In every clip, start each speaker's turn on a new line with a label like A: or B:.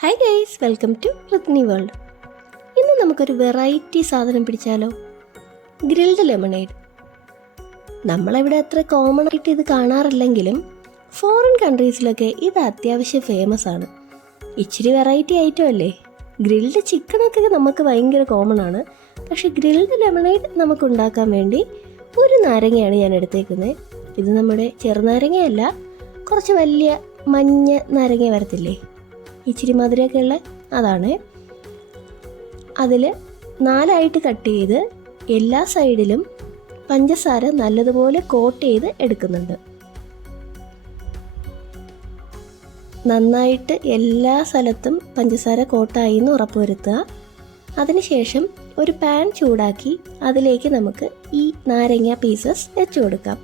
A: Hi guys welcome to Rithni world ഇന്ന് നമുക്കൊരു variety സാധനം പിടിച്ചാലോ? ഗ്രിൽഡ് ലെമണേഡ് നമ്മളിവിടെ അത്ര കോമൺ ആയിട്ട് ഇത് കാണാറില്ലെങ്കിലും ഫോറിൻ കൺട്രീസിലൊക്കെ ഇത് അത്യാവശ്യം ഫേമസ് ആണ്. ഇച്ചിരി വെറൈറ്റി ഐറ്റം അല്ലേ? ഗ്രിൽഡ് ചിക്കനൊക്കെ നമുക്ക് ഭയങ്കര കോമൺ ആണ്. പക്ഷേ ഗ്രിൽഡ് ലെമണേഡ് നമുക്ക് ഉണ്ടാക്കാൻ വേണ്ടി ഒരു നാരങ്ങയാണ് ഞാൻ എടുത്തേക്കുന്നത് ഇത് നമ്മുടെ ചെറുനാരങ്ങയല്ല കുറച്ച് വലിയ മഞ്ഞ നാരങ്ങ വരത്തില്ലേ? ഇച്ചിരി മധുരമൊക്കെ ഉള്ള അതാണ്. അതിൽ നാലായിട്ട് കട്ട് ചെയ്ത് എല്ലാ സൈഡിലും പഞ്ചസാര നല്ലതുപോലെ കോട്ട് ചെയ്ത് എടുക്കുന്നുണ്ട്. നന്നായിട്ട് എല്ലാ സ്ഥലത്തും പഞ്ചസാര കോട്ടായി എന്ന് ഉറപ്പുവരുത്തുക. അതിനുശേഷം ഒരു പാൻ ചൂടാക്കി അതിലേക്ക് നമുക്ക് ഈ നാരങ്ങ പീസസ് വെച്ചു കൊടുക്കാം.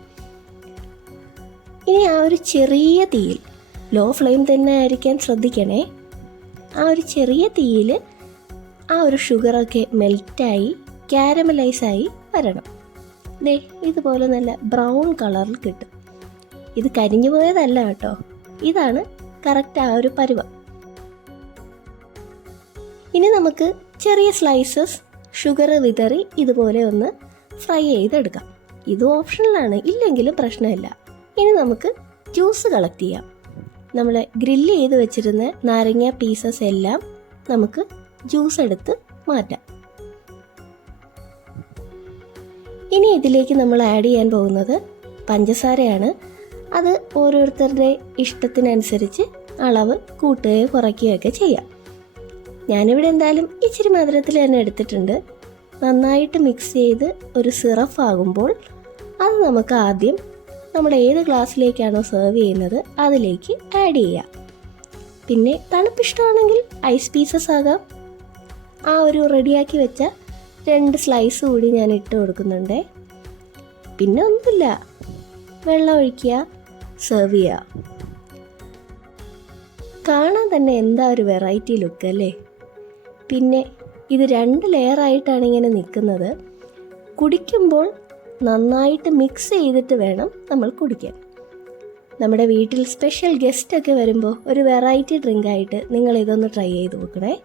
A: ഇനി ആ ഒരു ചെറിയ തീയിൽ ലോ ഫ്ലെയിം തന്നെ ആയിരിക്കാൻ ശ്രദ്ധിക്കണേ. ആ ഒരു ചെറിയ തീയിൽ ആ ഒരു ഷുഗറൊക്കെ മെൽറ്റായി ക്യാരമലൈസായി വരണം. ദേ ഇതുപോലെ നല്ല ബ്രൗൺ കളറിൽ കിട്ടും. ഇത് കരിഞ്ഞു പോയതല്ല കേട്ടോ. ഇതാണ് കറക്റ്റ് ആ ഒരു പരുവം. ഇനി നമുക്ക് ചെറിയ സ്ലൈസസ് ഷുഗർ വിതറി ഇതുപോലെ ഒന്ന് ഫ്രൈ ചെയ്തെടുക്കാം. ഇത് ഓപ്ഷണലാണ് ഇല്ലെങ്കിലും പ്രശ്നമില്ല. ഇനി നമുക്ക് ജ്യൂസ് കളക്ട് ചെയ്യാം. നമ്മൾ ഗ്രില്ല് ചെയ്ത് വെച്ചിരുന്ന നാരങ്ങ പീസസ് എല്ലാം നമുക്ക് ജ്യൂസ് എടുത്ത് മാറ്റാം. ഇനി ഇതിലേക്ക് നമ്മൾ ആഡ് ചെയ്യാൻ പോകുന്നത് പഞ്ചസാരയാണ്. അത് ഓരോരുത്തരുടെ ഇഷ്ടത്തിനനുസരിച്ച് അളവ് കൂട്ടുകയോ കുറയ്ക്കുകയോ ഒക്കെ ചെയ്യാം. ഞാനിവിടെ എന്തായാലും ഇച്ചിരി മധുരത്തിൽ തന്നെ എടുത്തിട്ടുണ്ട്. നന്നായിട്ട് മിക്സ് ചെയ്ത് ഒരു സിറഫ് ആകുമ്പോൾ അത് നമുക്ക് ആദ്യം നമ്മൾ ഏത് ഗ്ലാസ്സിലേക്കാണോ സെർവ് ചെയ്യുന്നത് അതിലേക്ക് ആഡ് ചെയ്യാം പിന്നെ തണുപ്പിഷ്ടമാണെങ്കിൽ ഐസ് പീസസ് ആകാം. ആ ഒരു റെഡിയാക്കി വെച്ച രണ്ട് സ്ലൈസ് കൂടി ഞാൻ ഇട്ട് കൊടുക്കുന്നുണ്ട്. പിന്നെ ഒന്നുമില്ല. വെള്ളം ഒഴിക്കുക സെർവ് ചെയ്യുക. കാണാൻ തന്നെ എന്താ ഒരു വെറൈറ്റി ലുക്ക് അല്ലേ? പിന്നെ ഇത് രണ്ട് ലെയറായിട്ടാണ് ഇങ്ങനെ നിൽക്കുന്നത്. കുടിക്കുമ്പോൾ നന്നായിട്ട് മിക്സ് ചെയ്തിട്ട് വേണം നമ്മൾ കുടിക്കാൻ. നമ്മുടെ വീട്ടിൽ സ്പെഷ്യൽ ഗസ്റ്റ് ഒക്കെ വരുമ്പോൾ ഒരു വെറൈറ്റി ഡ്രിങ്കായിട്ട് നിങ്ങൾ ഇതൊന്ന് ട്രൈ ചെയ്ത് നോക്കണേ.